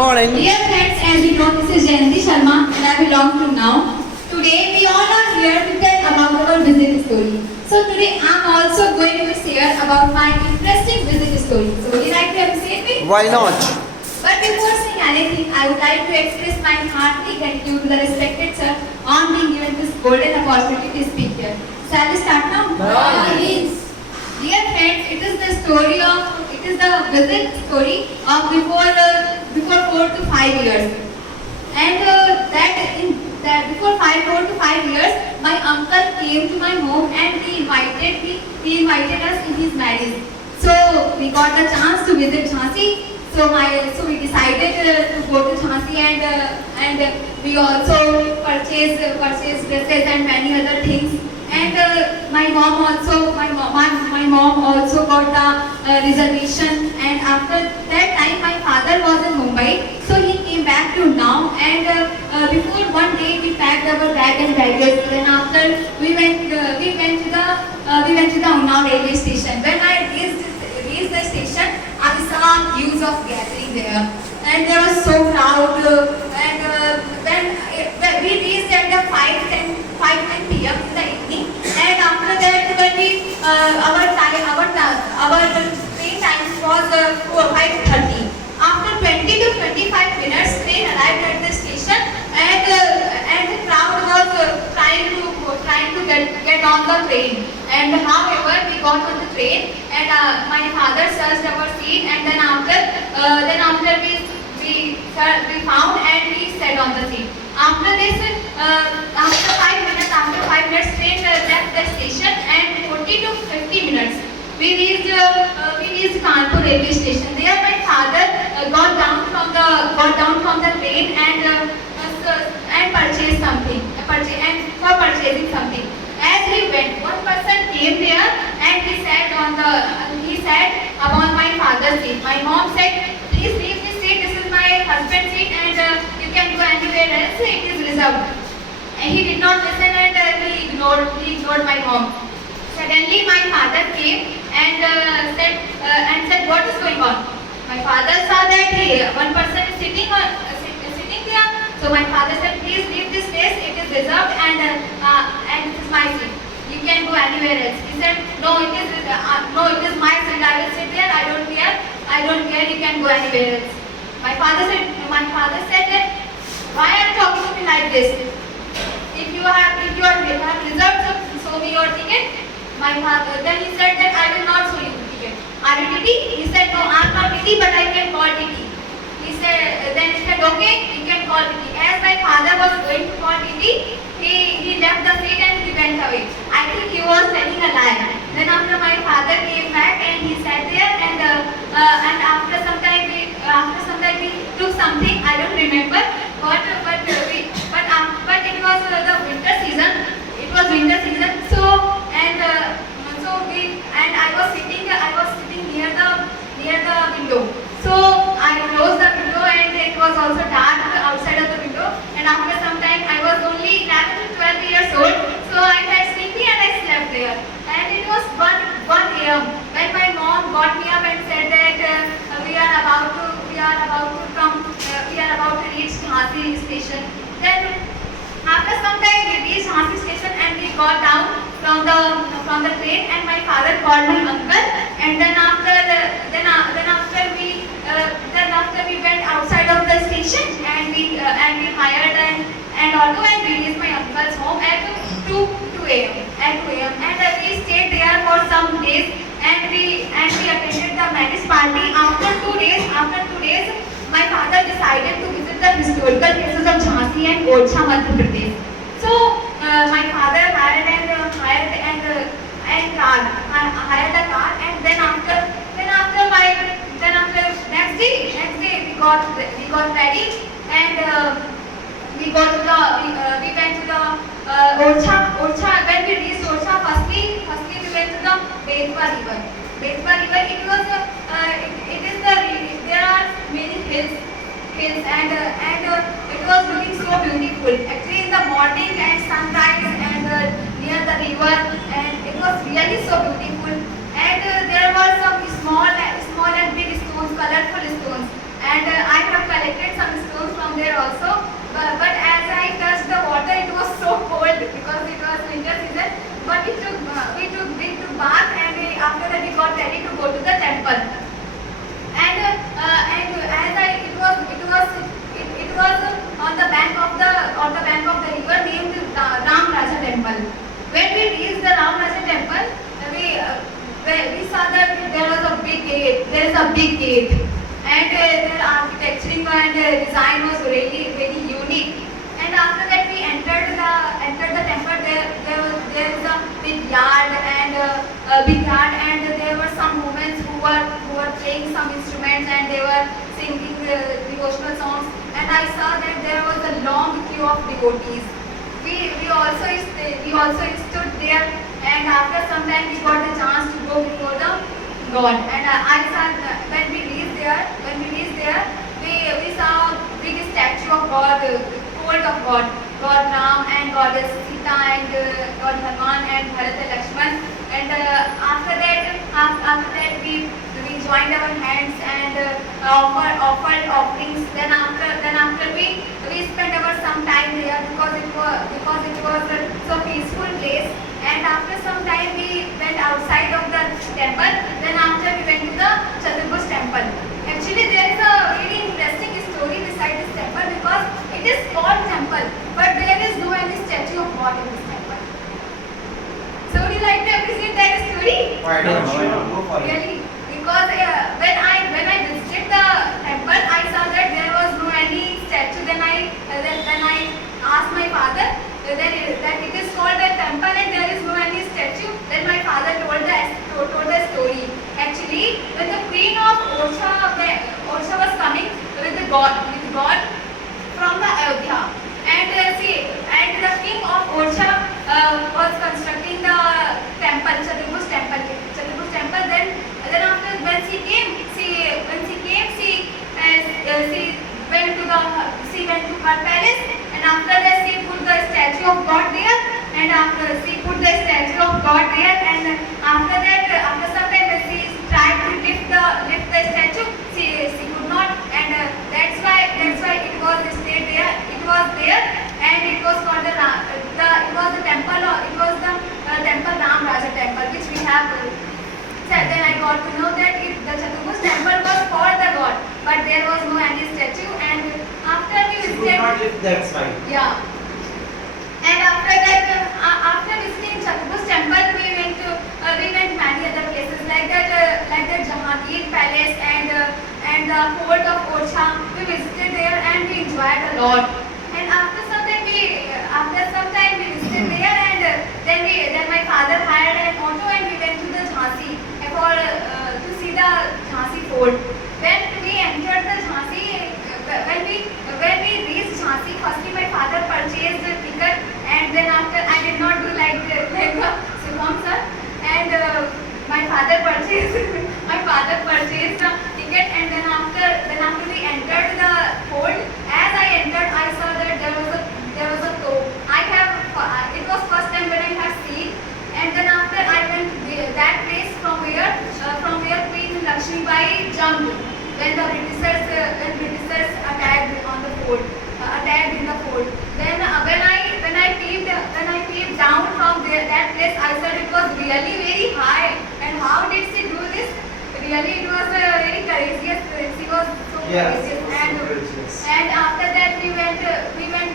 morning. Dear friends, as you know, this is Jayanti Sharma and I belong to Now. Today we all are here to tell about our visit story. So today I am also going to share about my interesting visit story. So would you like to appreciate me? Why not? But before saying anything, I would like to express my hearty gratitude to the respected sir on being given this golden opportunity to speak here. Shall we start now? Please. Dear friends, it is the visit story of before 4 to 5 years. And before 4 to 5 years, my uncle came to my home and he invited us in his marriage. So we got the chance to visit Jhansi. So we decided to go to Jhansi and we also purchased dresses and many other things. And my mom also got the reservation. And after that time, my father was in Mumbai, so he came back to Now. And before one day, we packed our bag and baggage. Then after we went to the Unnao railway station. When I reached the station, I saw queues of gathering there, and there was so crowd. When we reached at the 5:10 p.m. in the evening, and after that when our train time was 5:30. After 20 to 25 minutes, train arrived at the station, and the crowd was trying to get on the train. And however, we got on the train, and my father searched our seat, and then after we found and we sat on the seat. After this, after 5 minutes, train left the station, and 40 to 50 minutes, we reached Kanpur railway station. There, my father got down from the train and purchased something. For purchasing something, as he went, one person came there and he sat upon my father's seat. My mom said, "Please leave this seat. This is my husband's seat, and you can go anywhere else. It is reserved." And he did not listen, and he ignored my mom. Suddenly, my father came and said, "What is going on?" My father saw that one person is sitting there. So my father said, "Please leave this place. It is reserved, and it is my seat. You can go anywhere else." He said, "No, it is my seat. I will sit there. I don't care. You can go anywhere else." My father said that, "Why are you talking to me like this? If you have reserved, so show me your ticket." My father then he said that, "I will not show you the ticket. Are you TT?" He said, "No, I am not TT, but I can call TT." He said, "Okay, you can call TT." As my father was going to call TT, he left the seat and he went away. I think he was telling a lie. Then after my father came back and he sat there, and after some time we took something. I don't remember, but it was the winter season. It was winter season. I was sitting near the window. So I closed the window, and it was also dark outside of the window. And after some time, I was only 11 to 12 years old, so I felt sleepy and I slept there. And it was 1 a.m. when my mom got me up and said that we are about to reach Jhansi station. Then after some time we reached Jhansi station and we got down from the train, and my father called my uncle, and then after we went outside of the station and we hired an auto and we reached my uncle's home at 2 a.m. and we stayed there for some days, and we attended the marriage party. After 2 days, my father decided to visit the historical places of Jhansi and Orchha, Madhya Pradesh. So my father hired a car, and then after next day we got ready, and we went to the Orchha. When we reached Orchha, firstly we went to the Betwa River. There are many hills, and it was looking so beautiful. Actually, in the morning and sunrise and near the river, and it was really so beautiful. And there were some small and big stones, colorful stones. And I have collected big yard, and there were some women who were playing some instruments, and they were singing devotional songs. And I saw that there was a long queue of devotees. We also stood there, and after some time we got the chance to go before the God. And I saw when we reached there, we saw a big statue of God, cult of God, God Ram and Goddess Sita, and God Hanuman and Bharat and Lakshman. And after that we joined our hands and offered offerings. Then after we spent our some time there, because it was a so peaceful place. And after some time we went outside of the temple. Then after we went to the Chaturbhuj temple. Actually, there is a very interesting story beside this temple, because it is called temple, but there is no any statue of God in this temple. So would you like to appreciate that story? Why not? Go for it. Really? Because when I visited the temple, I saw that there was no any statue. Then I asked my father that it is called a temple and there is no any statue. Then my father told the story. Actually, when the queen of Orsha was coming with God from the Ayodhya, and the king of Orsha was constructing the temple, Chaturbhuj temple. Then after when she came, she went to her palace, and after that she put the statue of God there, and after some time when she tried to lift the statue, she could not, and that's why it was stayed there. It was there, and it was called the temple Ram Raja temple, which we have. Then I got to know that the Chaturbhuj temple was for the God, but there was no any statue. And after we She could visited, not lift that smile. yeah. And after that, after visiting Chaturbhuj temple, we went many other places like that Jahangir Palace and the fort of Orsha. We visited there and we enjoyed a lot. And after some time we visited there, and then my father hired an auto and we went to the Jhansi to see the Jhansi fort. When we entered the Jhansi, when we reached Jhansi, firstly my father purchased the ticket, and then after I did not do like Subham sir, and my father purchased the ticket, and then after we entered the fort, as I entered, I saw that there was a top. It was first time when I have seen, and then after I went to that place from where Queen Lakshmi Bai jumped when the Britishers attacked in the fort. Then when I peeped down from that place, I said it was really very high. And how did she do this? Really, it was very courageous. She was so courageous. And after that we went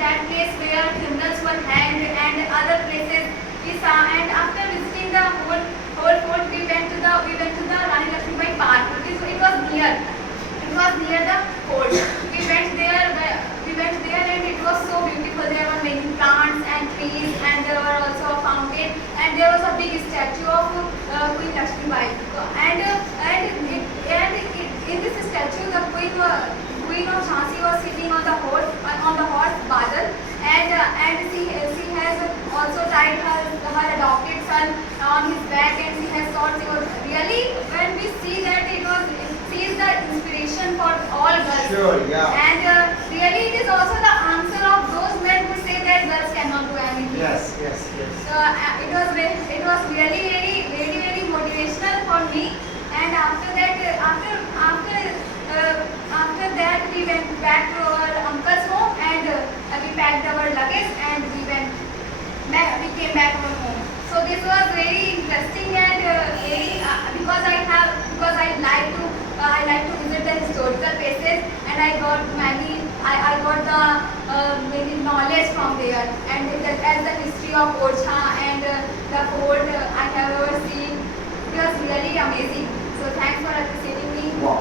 that place where criminals were hanged, and other places we saw. And after visiting the whole fort, we went to the Rani Lakshmi Bai Park. It was near the fort. We went there and it was so beautiful. There were many plants and trees, and there were also a fountain, and there was a big statue of Queen Lakshmi Bai. In this statue, the Queen of Jhansi was sitting on the horse Badal, and she has also tied her adopted son on his back, and she has thought she was really, when we see that she is the inspiration for all girls. Sure, yeah. And really it is also the answer of those men who say that girls cannot do anything. Yes. So it was really very motivational for me. And after that we went back to our uncle's home, and we packed our luggage and we came back our home. So this was very interesting, and because I like to visit the historical places, and I got many knowledge from there, and as the history of Orsha and the fort I have ever seen. It was really amazing. So thanks for appreciating me. Wow.